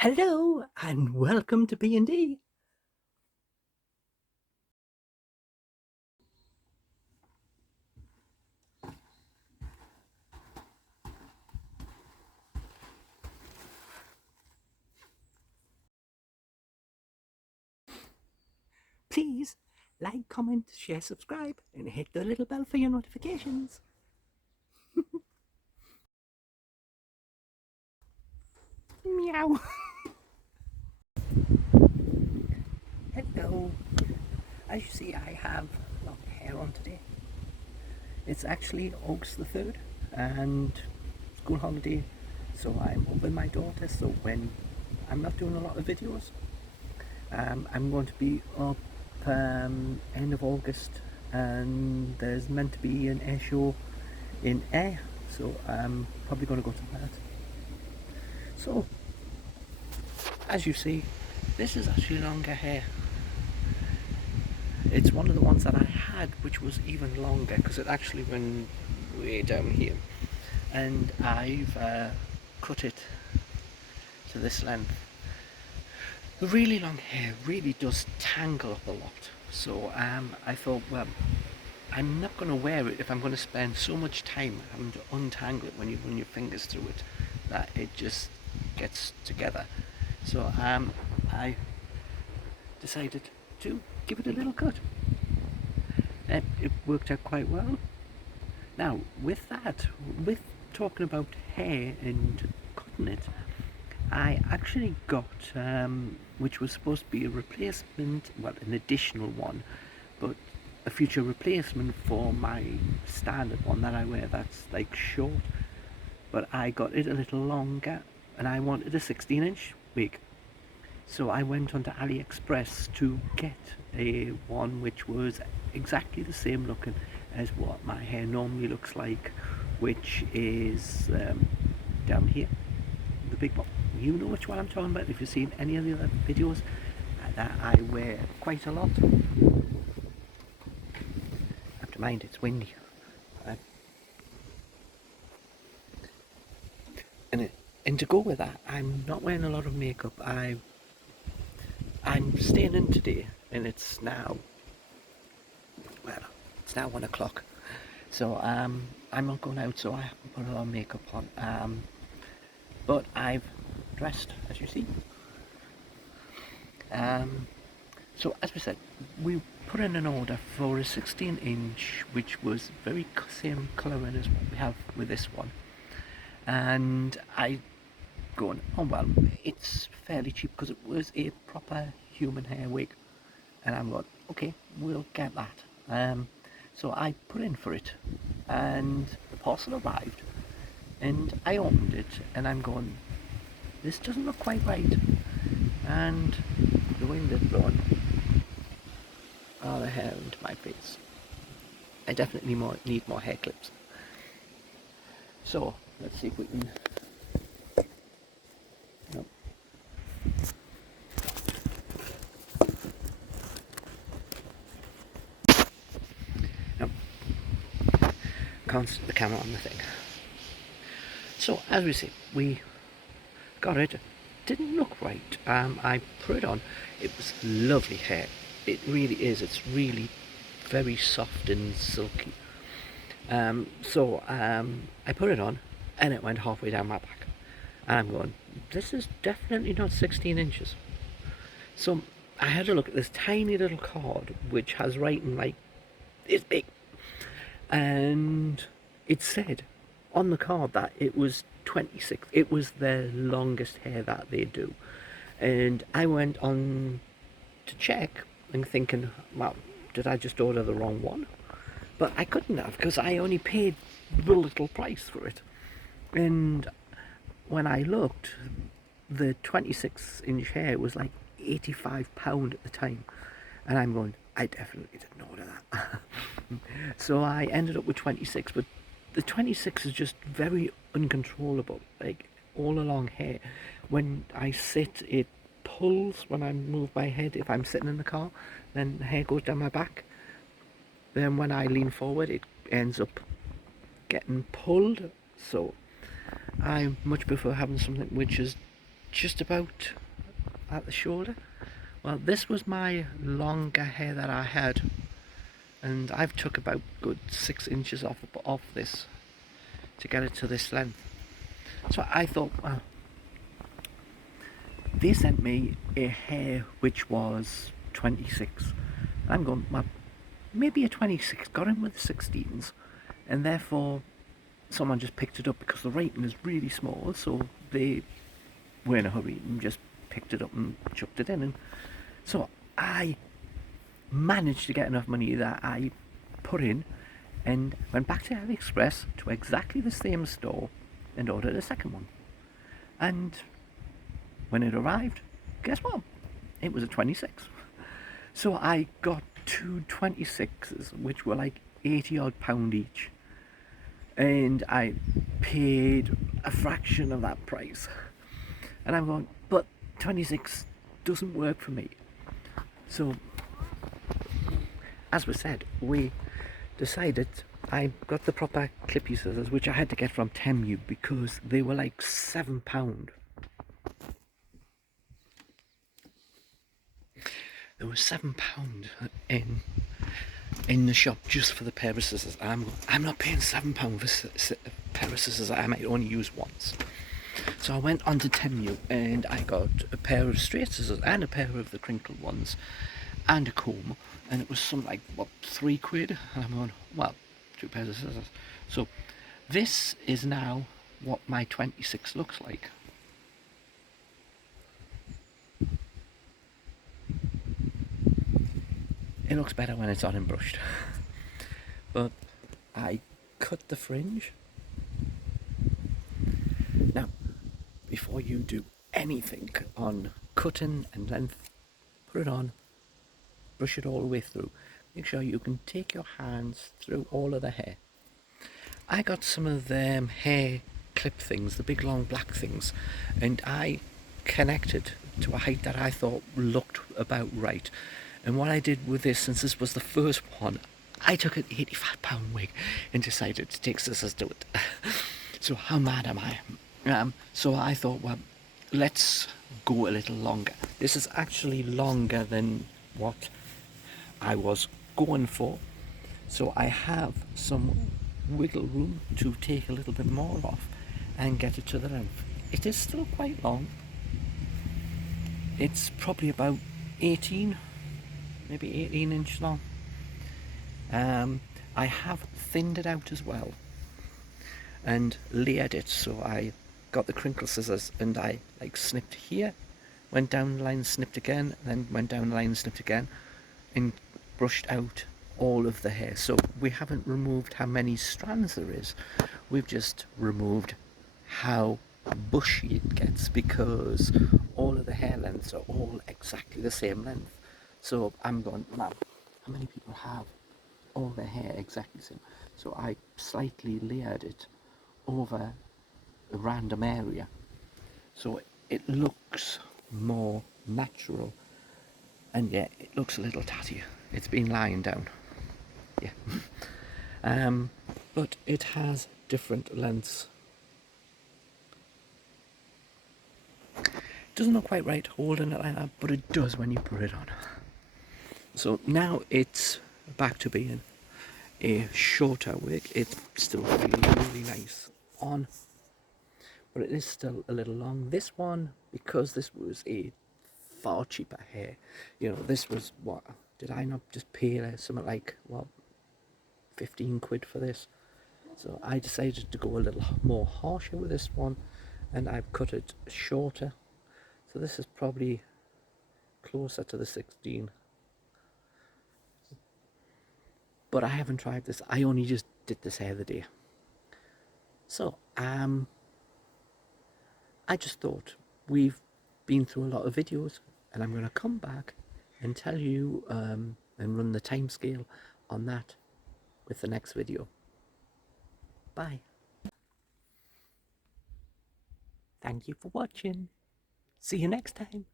Hello and welcome to B&D. Please like, comment, share, subscribe, and hit the little bell for your notifications. Meow. Hello. As you see, I have long hair on today. It's actually August the 3rd and school holiday, so I'm up with my daughter. So when I'm not doing a lot of videos, I'm going to be up end of August, and there's meant to be an air show in Air, so I'm probably going to go to that. So as you see, this is actually longer hair. It's one of the ones that I had which was even longer because it actually went way down here, and I've cut it to this length. The really long hair really does tangle up a lot, so I thought, well, I'm not going to wear it if I'm going to spend so much time having to untangle it when you run your fingers through it that it just gets together. So I decided to give it a little cut. It worked out quite well. Now, with that, with talking about hair and cutting it, I actually got, which was supposed to be a replacement, well, an additional one, but a future replacement for my standard one that I wear that's like short, but I got it a little longer and I wanted a 16-inch wig. So I went onto AliExpress to get a one which was exactly the same looking as what my hair normally looks like, which is down here, the big one. You know which one I'm talking about if you've seen any of the other videos that I wear quite a lot. Have to mind, it's windy. And to go with that, I'm not wearing a lot of makeup. I'm staying in today, and it's now, well, it's now 1 o'clock. So I'm not going out, so I haven't put a lot of makeup on. But I've dressed, as you see. So as we said, we put in an order for a 16-inch, which was very same colouring as what we have with this one. And I going, oh well, it's fairly cheap because it was a proper human hair wig. And I'm going, okay, we'll get that. So I put in for it, and the parcel arrived, and I opened it, and I'm going, this doesn't look quite right. And the wind is blowing all the hair into my face. I definitely need more hair clips. So let's see if we can. Nope. Nope. Can't the camera on the thing. So as we see, we got it. Didn't look right. I put it on. It was lovely hair. It really is. It's really very soft and silky. So I put it on, and it went halfway down my back. And I'm going, this is definitely not 16 inches. So I had to look at this tiny little card which has writing like this big, and it said on the card that it was 26. It was their longest hair that they do. And I went on to check and thinking, well, did I just order the wrong one? But I couldn't have, because I only paid the little price for it. And when I looked, the 26-inch hair was like £85 at the time. And I'm going, I definitely didn't order that. So I ended up with 26, but the 26 is just very uncontrollable, like all along hair. When I sit, it pulls when I move my head. If I'm sitting in the car, then the hair goes down my back. Then when I lean forward, it ends up getting pulled. So I much prefer having something which is just about at the shoulder. Well, this was my longer hair that I had, and I've took about good 6 inches off this to get it to this length. So I thought, well, they sent me a hair which was 26. I'm going, well, maybe a 26, got in with the 16s, and therefore someone just picked it up because the writing is really small, so they were in a hurry and just picked it up and chucked it in. And so I managed to get enough money that I put in and went back to AliExpress to exactly the same store and ordered a second one. And when it arrived, guess what? It was a 26. So I got two 26s, which were like 80 odd pound each. And I paid a fraction of that price. And I'm going, but 26 doesn't work for me. So, as we said, we decided I got the proper clippy scissors, which I had to get from Temu because they were like £7. There was £7 in the shop just for the pair of scissors. I'm not paying £7 for a pair of scissors I might only use once. So I went onto Temu and I got a pair of straight scissors and a pair of the crinkled ones and a comb, and it was something like, what, £3? And I'm going, well, 2 pairs of scissors. So this is now what my 26 looks like. It looks better when it's on and brushed. But I cut the fringe. Now, before you do anything on cutting and length, put it on, brush it all the way through. Make sure you can take your hands through all of the hair. I got some of them hair clip things, the big long black things, and I connected to a height that I thought looked about right. And what I did with this, since this was the first one, I took an £85 wig and decided to take scissors to it. So how mad am I? So I thought, well, let's go a little longer. This is actually longer than what I was going for. So I have some wiggle room to take a little bit more off and get it to the length. It is still quite long. It's probably about 18, maybe 18 inches long. I have thinned it out as well and layered it, so I got the crinkle scissors and I like snipped here, went down the line, snipped again, then went down the line, snipped again, and brushed out all of the hair. So we haven't removed how many strands there is, we've just removed how bushy it gets, because all of the hair lengths are all exactly the same length. So I'm going, now, how many people have all their hair exactly the same? So I slightly layered it over a random area, so it looks more natural, and yeah, it looks a little tatty. It's been lying down, yeah. But it has different lengths. Doesn't look quite right holding it like that, but it does when you put it on. So now it's back to being a shorter wig. It's still really nice on, but it is still a little long. This one, because this was a far cheaper hair, you know, this was, what did I not just pay something like, what, 15 quid for this? So I decided to go a little more harsher with this one, and I've cut it shorter. So this is probably closer to the 16. But I haven't tried this. I only just did this hair the day. So, I just thought, we've been through a lot of videos, and I'm going to come back and tell you and run the time scale on that with the next video. Bye. Thank you for watching. See you next time.